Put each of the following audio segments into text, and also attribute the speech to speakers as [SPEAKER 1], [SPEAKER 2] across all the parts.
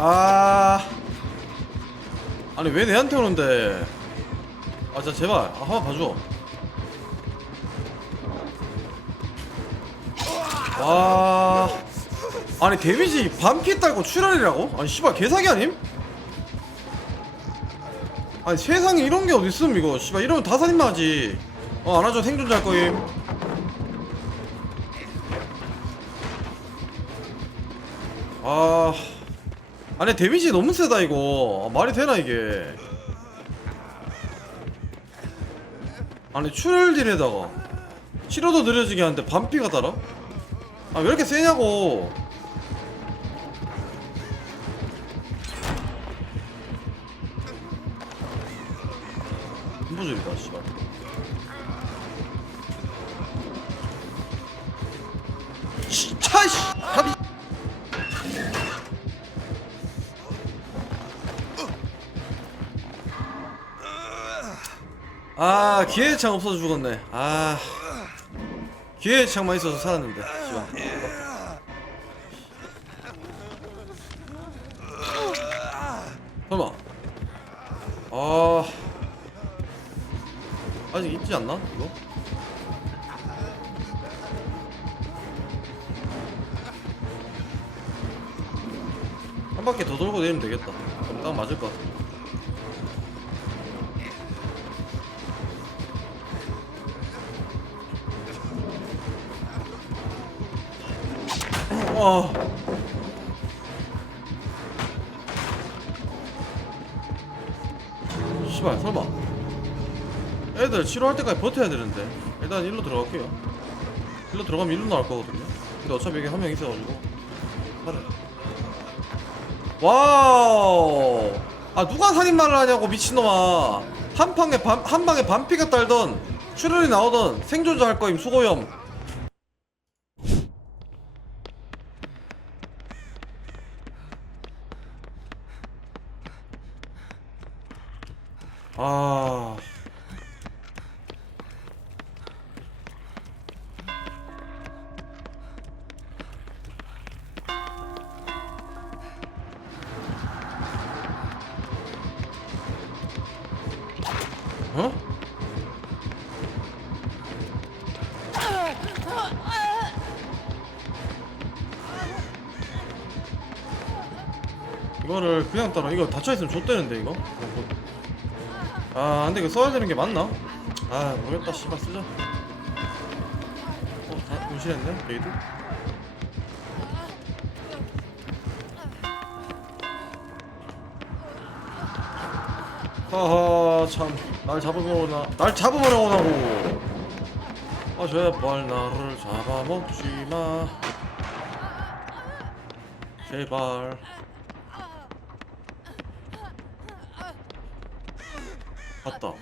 [SPEAKER 1] 아. 아니 왜 내한테 오는데? 아 진짜 제발. 아, 한번 봐줘. 와. 아니 데미지 반피 딸고 출혈이라고? 아니 씨발 개사기 아님? 아니 세상에 이런 게 어딨음 이거. 씨발 이러면 다 살인마 하지. 어 안하죠 생존자 할 거임. 아 아니 데미지 너무 세다 이거. 아, 말이 되나 이게? 아니 출혈딜에다가 치료도 느려지게 하는데 반피가 달아? 아 왜 이렇게 세냐고. 인보줄이다 씨발. 씨, 차이씨! 합이 아 기회의 창 없어서 죽었네. 아 기회의 창만 있어서 살았는데 씨발 설마. 아. 아직 있지 않나 이거? 한 바퀴 더 돌고 내리면 되겠다. 그럼 딱 맞을 것 같아 와. 씨발 설마. 애들 치료할 때까지 버텨야 되는데. 일단 일로 들어갈게요. 일로 들어가면 일로 나올 거거든요. 근데 어차피 여기 한 명 있어가지고. 살아 와우. 아 누가 살인마를 하냐고 미친놈아. 한 방에 반, 한 방에 반피가 딸던 출혈이 나오던 생존자 할 거임 수고염 아. 어? 이거를 그냥 따라 이거 닫혀있으면 좆되는데 이거 아 근데 이거 써야 되는 게 맞나? 아 모르겠다 씨발 쓰자 어? 다 분실했네 레이드? 하하 참날 잡으러 오나 날 잡으러 오나고 아 제발 나를 잡아먹지마 제발 봤다.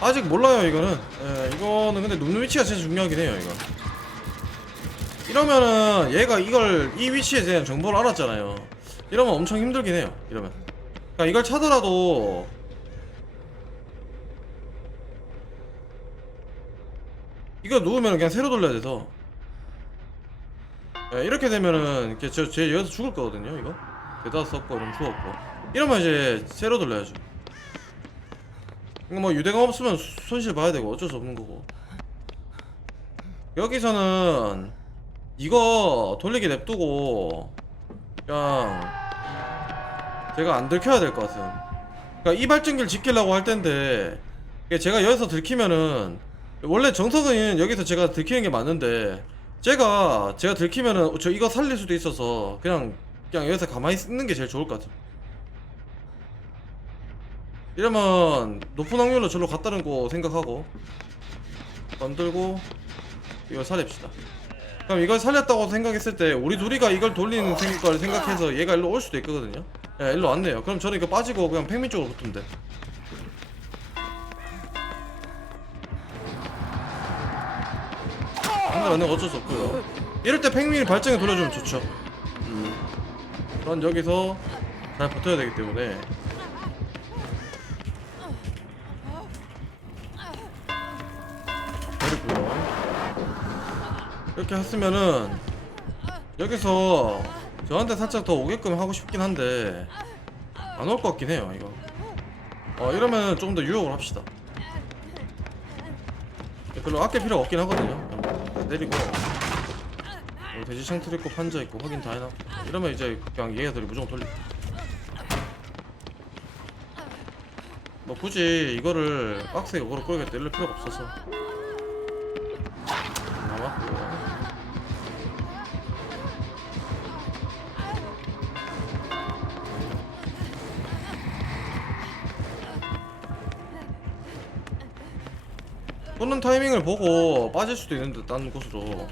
[SPEAKER 1] 아직 몰라요 이거는. 예, 이거는 근데 눕는 위치가 진짜 중요하긴 해요 이거. 이러면은 얘가 이걸 이 위치에 대한 정보를 알았잖아요. 이러면 엄청 힘들긴 해요 이러면. 그러니까 이걸 찾더라도 이거 누우면 그냥 새로 돌려야 돼서. 예, 이렇게 되면은 이렇게 저, 쟤 여기서 죽을 거거든요 이거 대다 썼고 이러면 죽었고 이러면 이제 새로 돌려야죠. 이거 뭐 유대감 없으면 수- 손실 봐야 되고 어쩔 수 없는 거고. 여기서는 이거 돌리기 냅두고 그냥 제가 안 들켜야 될 것 같은. 그러니까 이 발전기를 지키려고 할 텐데 제가 여기서 들키면은 원래 정석은 여기서 제가 들키는 게 맞는데 제가 제가 들키면은 저 이거 살릴 수도 있어서 그냥 그냥 여기서 가만히 있는 게 제일 좋을 것 같아 이러면 높은 확률로 절로 갔다는 거 생각하고 만들고 이걸 살립시다. 그럼 이걸 살렸다고 생각했을 때 우리 둘이가 이걸 돌리는 생- 걸 생각해서 얘가 일로 올 수도 있거든요. 예 일로 왔네요. 그럼 저는 이거 빠지고 그냥 팽민 쪽으로 붙으면 돼. 하면은 어쩔 수 없고요. 이럴 때 팽민이 발정에 돌려주면 좋죠. 음. 난 여기서 잘 버텨야 되기 때문에. 그리고요 이렇게 했으면은 여기서 저한테 살짝 더 오게끔 하고 싶긴 한데 안 올 것 같긴 해요 이거. 어 이러면 좀더 유혹을 합시다. 별로 아낄 필요가 없긴 하거든요. 그냥 내리고 어, 돼지 창틀 있고 판자 있고 확인 다 해놔. 이러면 이제 그냥 얘네들이 무조건 돌리 뭐 굳이 이거를 박스에 이거로 끌겠다 이럴 필요가 없어서. 나와? 쏘는 타이밍을 보고 빠질 수도 있는데 딴 곳으로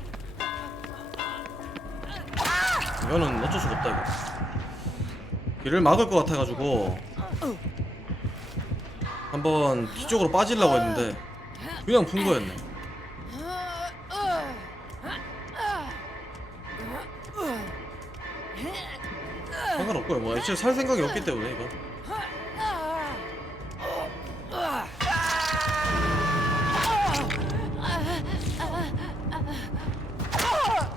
[SPEAKER 1] 이거는 어쩔 수가 없다 이거. 길을 막을 것 같아가지고 한번 뒤쪽으로 빠지려고 했는데 그냥 푼 거였네. 상관없고요. 뭐 애초에 살 생각이 없기 때문에 이거.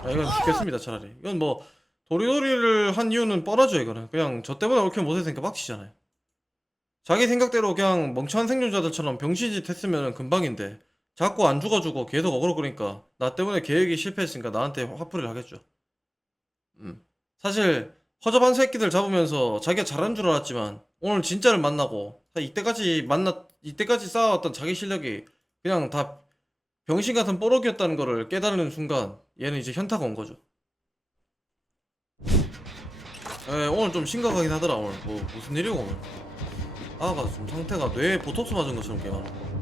[SPEAKER 1] 아, 이건 죽겠습니다 차라리. 이건 뭐 도리도리를 한 이유는 뻔하죠 이거는 그냥 저 때문에 이렇게 못했으니까 빡치잖아요 자기 생각대로 그냥 멍청한 생존자들처럼 병신짓 했으면 금방인데 자꾸 안 죽어주고 계속 어그로 끄니까 나 때문에 계획이 실패했으니까 나한테 화풀이를 하겠죠 음. 사실 허접한 새끼들 잡으면서 자기가 잘한 줄 알았지만 오늘 진짜를 만나고 이때까지 만났 이때까지 쌓아왔던 자기 실력이 그냥 다 병신 같은 뽀록이었다는 거를 깨달는 순간 얘는 이제 현타가 온 거죠. 에 오늘 좀 심각하긴 하더라 오늘. 뭐 무슨 일이고 오늘. 아가 좀 상태가 뇌에 보톡스 맞은 것처럼 깨가나.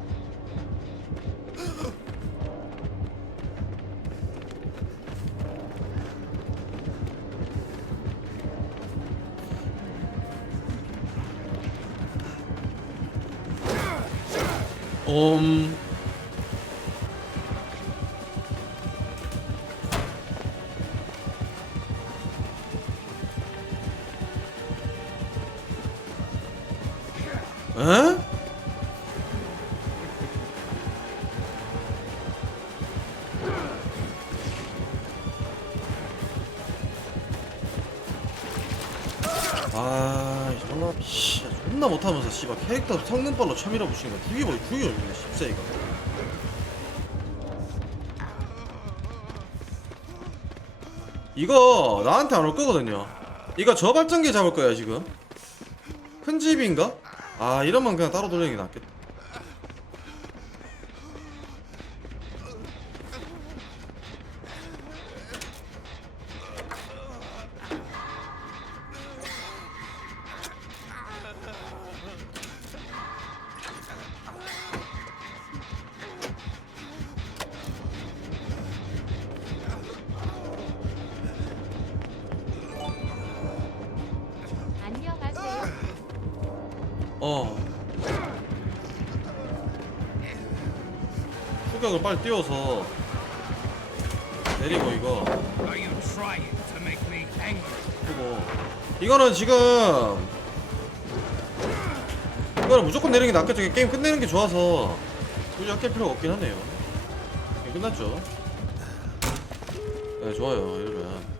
[SPEAKER 1] 음. 에? 아, 존나, 씨, 존나 못하면서, 씨발, 캐릭터 성능발로 처밀어 붙이는 거 죽여버리, 죽여버리네, 진짜, 이거. 이거, 나한테 안 올 거거든요. 이거 저 발전기 잡을 거야, 지금. 큰 집인가? 아 이러면 그냥 따로 돌리는 게 낫겠다 어. 추격을 빨리 띄워서 내리고 이거? 그리고 이거는 지금 이거는 무조건 내리는 게 낫겠죠. 게임 끝내는 게 좋아서 굳이 아낄 필요가 없긴 하네요. 끝났죠. 네 좋아요 이러면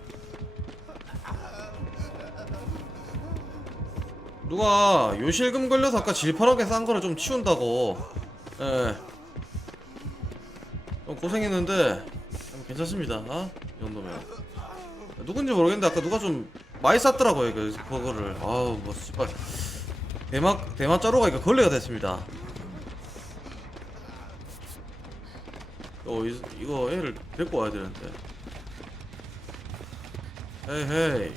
[SPEAKER 1] 누가 요실금 걸려서 아까 질펀하게 싼 거를 좀 치운다고. 예. 좀 고생했는데 좀 괜찮습니다. 어? 이 정도면. 누군지 모르겠는데 아까 누가 좀 많이 쌌더라고요 그 버거를. 아우 뭐 씨발. 대마 대마 자루가 이거 걸레가 됐습니다. 어 이, 이거 애를 데리고 와야 되는데. 헤이 헤이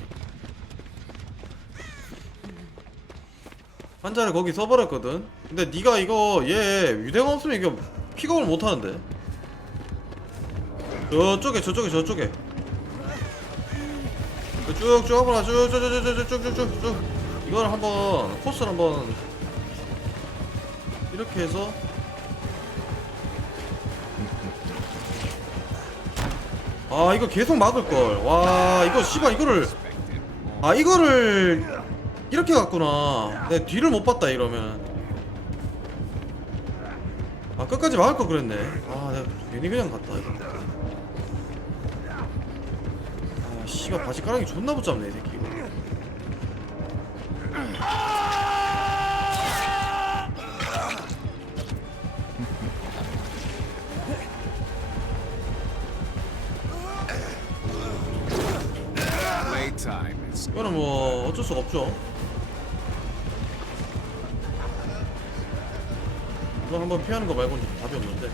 [SPEAKER 1] 환자를 거기 써버렸거든. 근데 네가 이거 얘 유대가 없으면 이거 픽업을 못하는데. 저쪽에 저쪽에 저쪽에. 쭉쭉 한번 쭉쭉쭉쭉쭉쭉쭉. 이걸 한번 코스를 한번 이렇게 해서. 아 이거 계속 막을 걸 와 이거 씨발 이거를. 아 이거를 이렇게 갔구나. 내 뒤를 못 봤다 이러면. 아 끝까지 막을 걸 그랬네. 아 내가 괜히 그냥 갔다 이거. 씨발 바지가랑이 존나 붙잡네 이 새끼. 이거 이거는 뭐 어쩔 수가 없죠 이거 한번 피하는 거 말고는 좀 답이 없는데.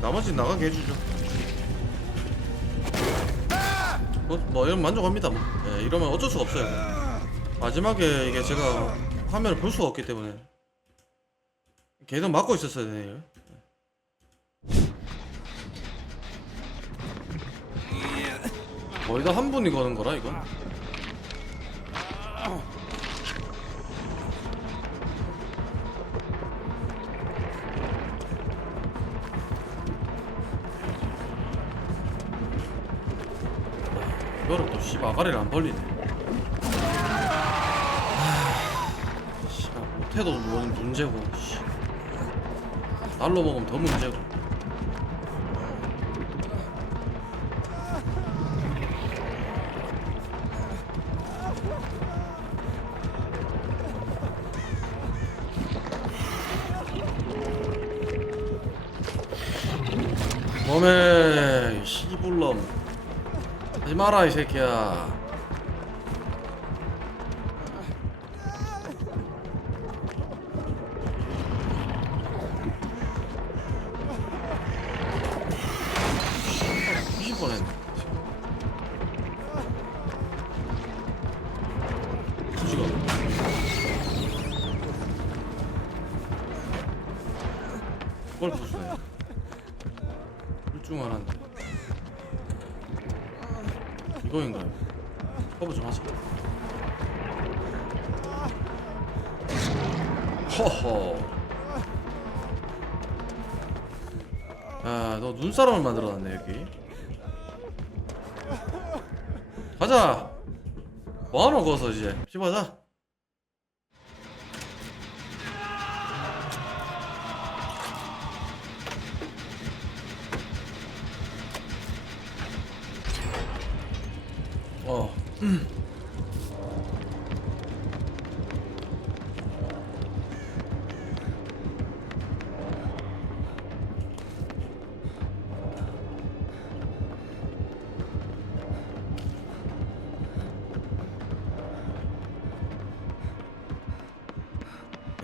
[SPEAKER 1] 나머지 나가게 해주죠. 뭐, 뭐 이러면 만족합니다 뭐. 예, 이러면 어쩔 수가 없어요. 마지막에 이게 제가 화면을 볼 수가 없기 때문에. 계속 막고 있었어야 되네요 거의 다 한 분이 거는 거라 이건 이거를 또 씨발 아가리를 안 벌리네 하, 씨발 못해도 뭔 문제고 씨. 날로 먹으면 더 문제고 마라 이 새끼야 허허. 야너 눈사람을 만들어놨네 여기. 가자. 뭐하노 거기서 이제? 집어자 어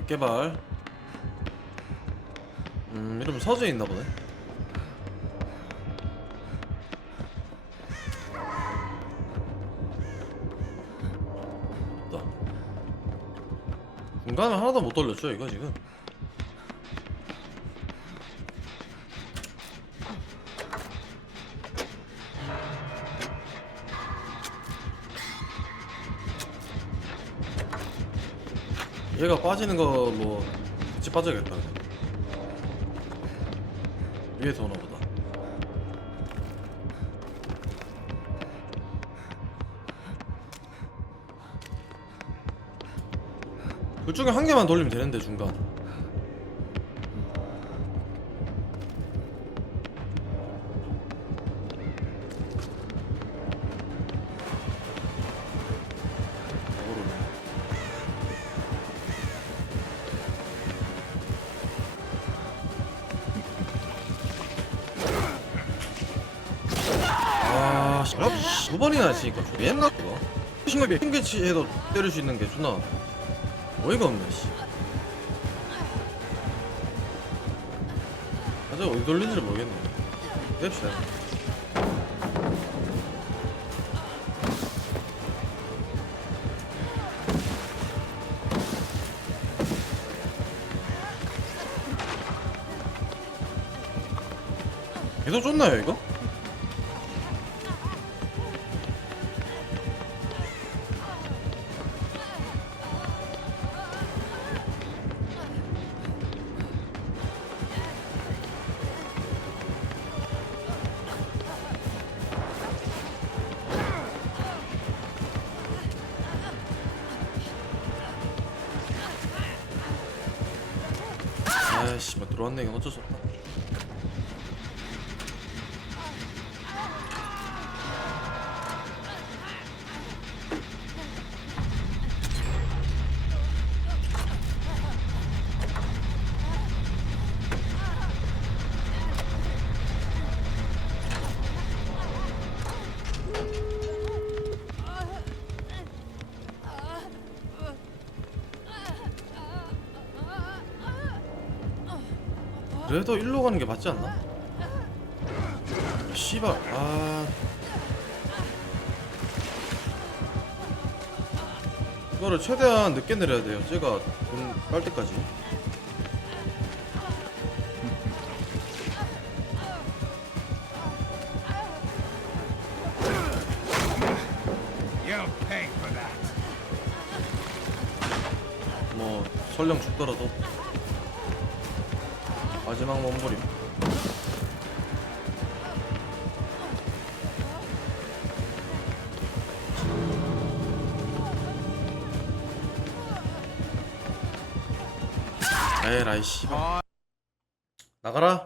[SPEAKER 1] 개발. 음 이러면 서재 있나 보네. 없다 중간을 하나도 못 돌렸죠 이거 지금 얘가 빠지는 거뭐 같이 빠져야겠다 그냥. 위에서 오나 보다 둘 중에 한 개만 돌리면 되는데 중간 번이나 했으니까 옛날 거. 신경이 핑계치 해도 때릴 수 있는 게 존나 어이가 없네, 씨. 아저 어디 돌린지를 모르겠네. 냅시다. 계속 쫓나요 이거? 씨 씨발 들어왔네 이건 어쩔 수 없다 그래도 일로 가는 게 맞지 않나? 씨발 아 이거를 최대한 늦게 내려야 돼요 제가 돈깔 때까지. 뭐 설령 죽더라도 마지막 몸부림. 에라이 씨발. 나가라